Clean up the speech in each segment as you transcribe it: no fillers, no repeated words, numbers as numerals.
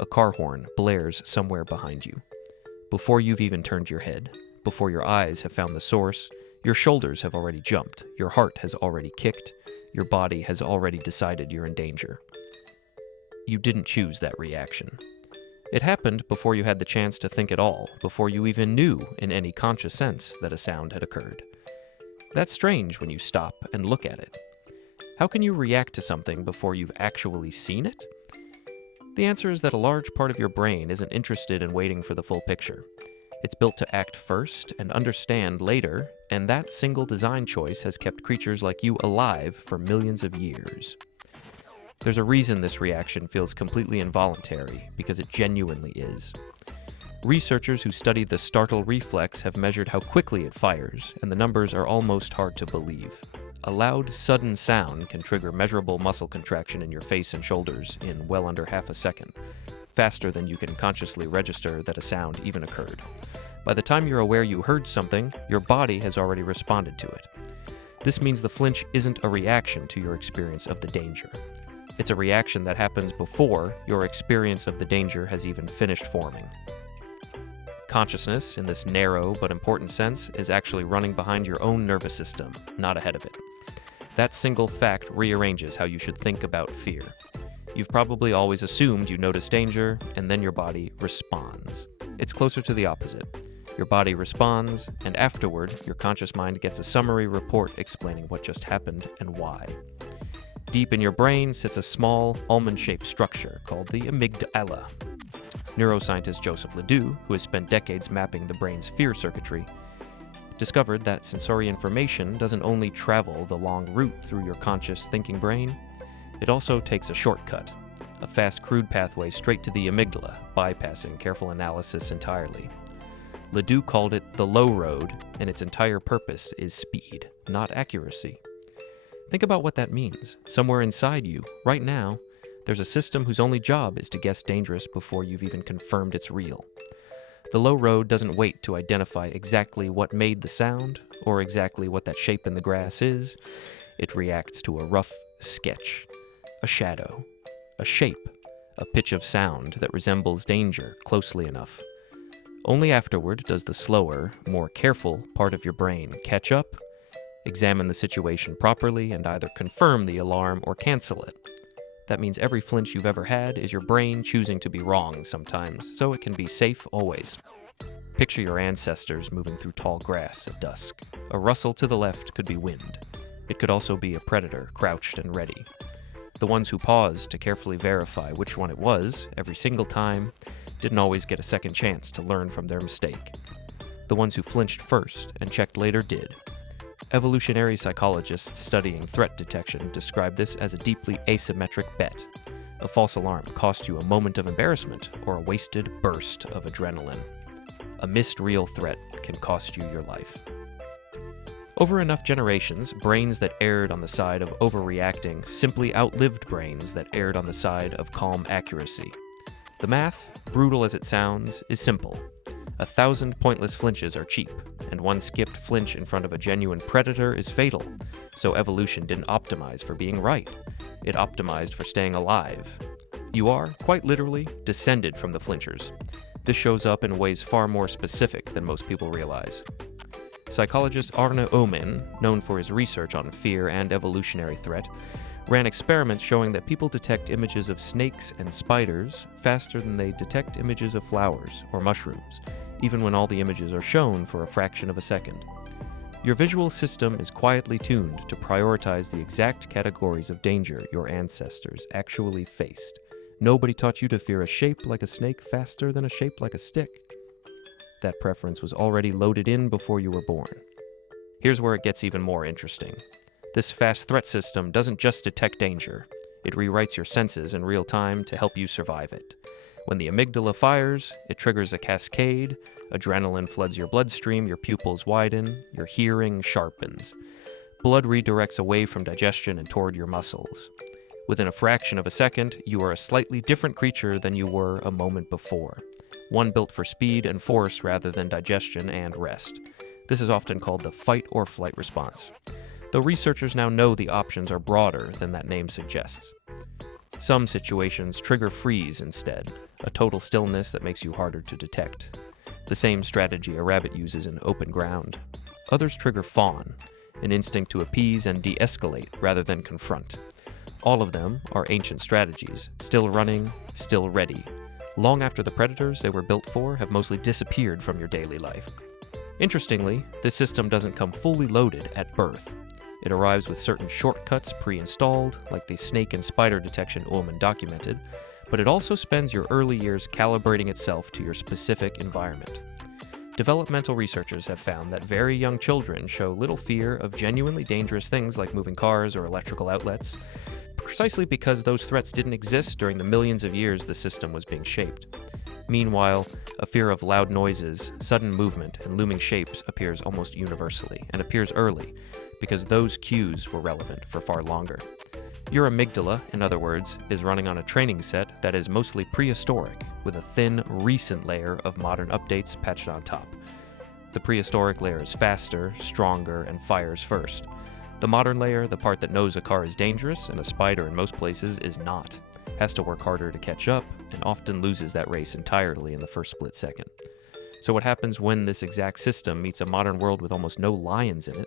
a car horn blares somewhere behind you. Before you've even turned your head, before your eyes have found the source, your shoulders have already jumped, your heart has already kicked, your body has already decided you're in danger. You didn't choose that reaction. It happened before you had the chance to think at all, before you even knew in any conscious sense that a sound had occurred. That's strange when you stop and look at it. How can you react to something before you've actually seen it? The answer is that a large part of your brain isn't interested in waiting for the full picture. It's built to act first and understand later, and that single design choice has kept creatures like you alive for millions of years. There's a reason this reaction feels completely involuntary, because it genuinely is. Researchers who study the startle reflex have measured how quickly it fires, and the numbers are almost hard to believe. A loud, sudden sound can trigger measurable muscle contraction in your face and shoulders in well under half a second, faster than you can consciously register that a sound even occurred. By the time you're aware you heard something, your body has already responded to it. This means the flinch isn't a reaction to your experience of the danger. It's a reaction that happens before your experience of the danger has even finished forming. Consciousness, in this narrow but important sense, is actually running behind your own nervous system, not ahead of it. That single fact rearranges how you should think about fear. You've probably always assumed you notice danger, and then your body responds. It's closer to the opposite. Your body responds, and afterward, your conscious mind gets a summary report explaining what just happened and why. Deep in your brain sits a small, almond-shaped structure called the amygdala. Neuroscientist Joseph LeDoux, who has spent decades mapping the brain's fear circuitry, discovered that sensory information doesn't only travel the long route through your conscious thinking brain, it also takes a shortcut, a fast crude pathway straight to the amygdala, bypassing careful analysis entirely. LeDoux called it the low road, and its entire purpose is speed, not accuracy. Think about what that means. Somewhere inside you, right now, there's a system whose only job is to guess dangerous before you've even confirmed it's real. The low road doesn't wait to identify exactly what made the sound, or exactly what that shape in the grass is. It reacts to a rough sketch, a shadow, a shape, a pitch of sound that resembles danger closely enough. Only afterward does the slower, more careful part of your brain catch up, examine the situation properly, and either confirm the alarm or cancel it. That means every flinch you've ever had is your brain choosing to be wrong sometimes, so it can be safe always. Picture your ancestors moving through tall grass at dusk. A rustle to the left could be wind. It could also be a predator crouched and ready. The ones who paused to carefully verify which one it was every single time didn't always get a second chance to learn from their mistake. The ones who flinched first and checked later did. Evolutionary psychologists studying threat detection describe this as a deeply asymmetric bet. A false alarm cost you a moment of embarrassment or a wasted burst of adrenaline. A missed real threat can cost you your life. Over enough generations, brains that erred on the side of overreacting simply outlived brains that erred on the side of calm accuracy. The math, brutal as it sounds, is simple. 1,000 pointless flinches are cheap, and one skipped flinch in front of a genuine predator is fatal, so evolution didn't optimize for being right. It optimized for staying alive. You are, quite literally, descended from the flinchers. This shows up in ways far more specific than most people realize. Psychologist Arne Omen, known for his research on fear and evolutionary threat, ran experiments showing that people detect images of snakes and spiders faster than they detect images of flowers or mushrooms, even when all the images are shown for a fraction of a second. Your visual system is quietly tuned to prioritize the exact categories of danger your ancestors actually faced. Nobody taught you to fear a shape like a snake faster than a shape like a stick. That preference was already loaded in before you were born. Here's where it gets even more interesting. This fast threat system doesn't just detect danger. It rewrites your senses in real time to help you survive it. When the amygdala fires, it triggers a cascade, adrenaline floods your bloodstream, your pupils widen, your hearing sharpens. Blood redirects away from digestion and toward your muscles. Within a fraction of a second, you are a slightly different creature than you were a moment before. One built for speed and force rather than digestion and rest. This is often called the fight or flight response, though researchers now know the options are broader than that name suggests. Some situations trigger freeze instead, a total stillness that makes you harder to detect. The same strategy a rabbit uses in open ground. Others trigger fawn, an instinct to appease and de-escalate rather than confront. All of them are ancient strategies, still running, still ready. Long after the predators they were built for have mostly disappeared from your daily life. Interestingly, this system doesn't come fully loaded at birth. It arrives with certain shortcuts pre-installed, like the snake and spider detection Ullman documented, but it also spends your early years calibrating itself to your specific environment. Developmental researchers have found that very young children show little fear of genuinely dangerous things like moving cars or electrical outlets, precisely because those threats didn't exist during the millions of years the system was being shaped. Meanwhile, a fear of loud noises, sudden movement, and looming shapes appears almost universally, and appears early, because those cues were relevant for far longer. Your amygdala, in other words, is running on a training set that is mostly prehistoric, with a thin, recent layer of modern updates patched on top. The prehistoric layer is faster, stronger, and fires first. The modern layer, the part that knows a car is dangerous and a spider in most places is not, has to work harder to catch up, and often loses that race entirely in the first split second. So what happens when this exact system meets a modern world with almost no lions in it?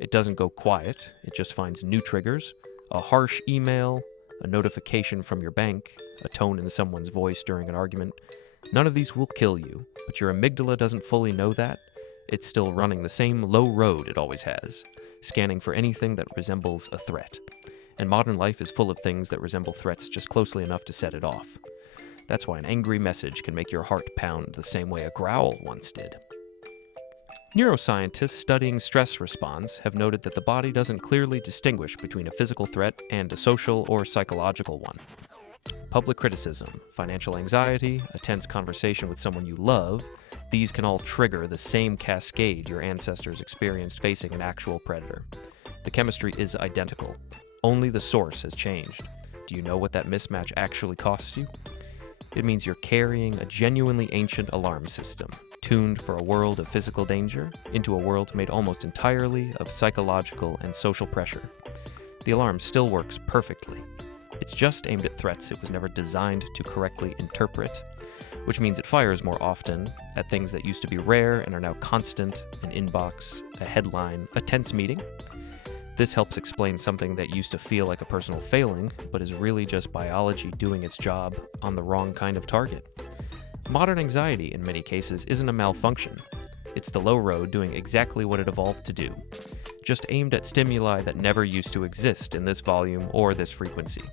It doesn't go quiet, it just finds new triggers, a harsh email, a notification from your bank, a tone in someone's voice during an argument. None of these will kill you, but your amygdala doesn't fully know that. It's still running the same low road it always has, scanning for anything that resembles a threat. And modern life is full of things that resemble threats just closely enough to set it off. That's why an angry message can make your heart pound the same way a growl once did. Neuroscientists studying stress response have noted that the body doesn't clearly distinguish between a physical threat and a social or psychological one. Public criticism, financial anxiety, a tense conversation with someone you love, these can all trigger the same cascade your ancestors experienced facing an actual predator. The chemistry is identical. Only the source has changed. Do you know what that mismatch actually costs you? It means you're carrying a genuinely ancient alarm system, tuned for a world of physical danger, into a world made almost entirely of psychological and social pressure. The alarm still works perfectly. It's just aimed at threats it was never designed to correctly interpret, which means it fires more often at things that used to be rare and are now constant: an inbox, a headline, a tense meeting. This helps explain something that used to feel like a personal failing, but is really just biology doing its job on the wrong kind of target. Modern anxiety, in many cases, isn't a malfunction. It's the low road doing exactly what it evolved to do, just aimed at stimuli that never used to exist in this volume or this frequency.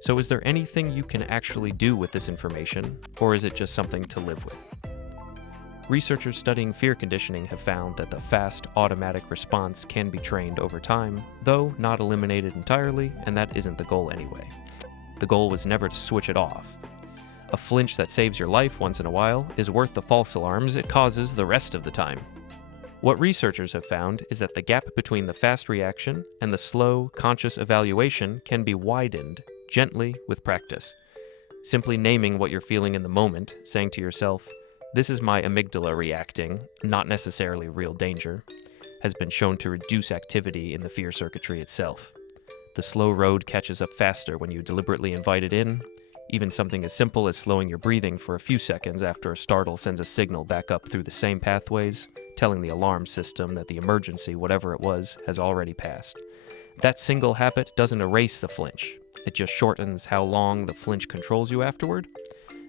So is there anything you can actually do with this information, or is it just something to live with? Researchers studying fear conditioning have found that the fast, automatic response can be trained over time, though not eliminated entirely, and that isn't the goal anyway. The goal was never to switch it off. A flinch that saves your life once in a while is worth the false alarms it causes the rest of the time. What researchers have found is that the gap between the fast reaction and the slow, conscious evaluation can be widened gently with practice. Simply naming what you're feeling in the moment, saying to yourself, "This is my amygdala reacting, not necessarily real danger," has been shown to reduce activity in the fear circuitry itself. The slow road catches up faster when you deliberately invite it in. Even something as simple as slowing your breathing for a few seconds after a startle sends a signal back up through the same pathways, telling the alarm system that the emergency, whatever it was, has already passed. That single habit doesn't erase the flinch. It just shortens how long the flinch controls you afterward.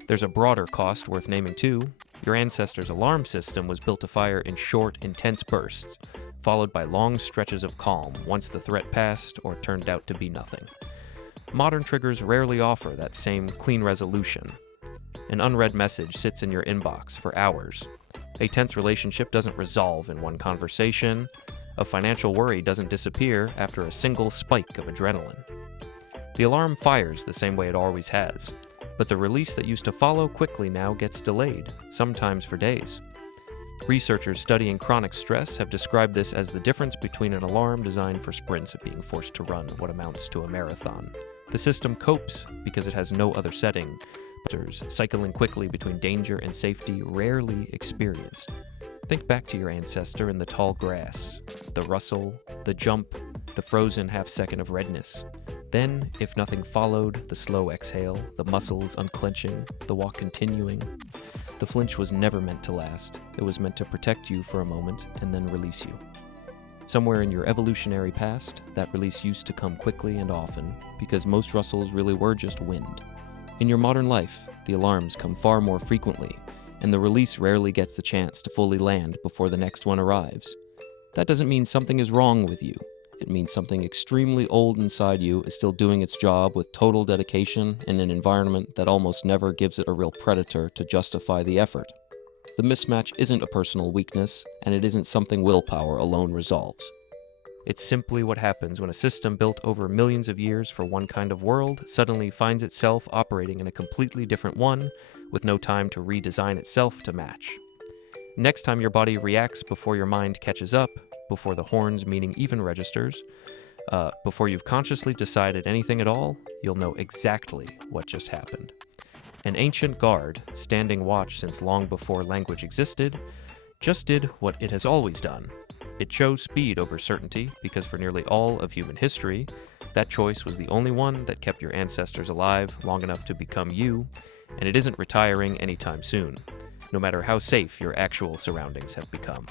There's a broader cost worth naming too. Your ancestors' alarm system was built to fire in short, intense bursts, followed by long stretches of calm once the threat passed or turned out to be nothing. Modern triggers rarely offer that same clean resolution. An unread message sits in your inbox for hours. A tense relationship doesn't resolve in one conversation. A financial worry doesn't disappear after a single spike of adrenaline. The alarm fires the same way it always has, but the release that used to follow quickly now gets delayed, sometimes for days. Researchers studying chronic stress have described this as the difference between an alarm designed for sprints and being forced to run what amounts to a marathon. The system copes because it has no other setting, cycling quickly between danger and safety rarely experienced. Think back to your ancestor in the tall grass, the rustle, the jump, the frozen half second of redness. Then, if nothing followed, the slow exhale, the muscles unclenching, the walk continuing. The flinch was never meant to last. It was meant to protect you for a moment and then release you. Somewhere in your evolutionary past, that release used to come quickly and often, because most rustles really were just wind. In your modern life, the alarms come far more frequently, and the release rarely gets the chance to fully land before the next one arrives. That doesn't mean something is wrong with you. It means something extremely old inside you is still doing its job with total dedication in an environment that almost never gives it a real predator to justify the effort. The mismatch isn't a personal weakness, and it isn't something willpower alone resolves. It's simply what happens when a system built over millions of years for one kind of world suddenly finds itself operating in a completely different one, with no time to redesign itself to match. Next time your body reacts before your mind catches up, before the horns meaning even registers, before you've consciously decided anything at all, you'll know exactly what just happened. An ancient guard, standing watch since long before language existed, just did what it has always done. It chose speed over certainty because for nearly all of human history, that choice was the only one that kept your ancestors alive long enough to become you, and it isn't retiring anytime soon, no matter how safe your actual surroundings have become.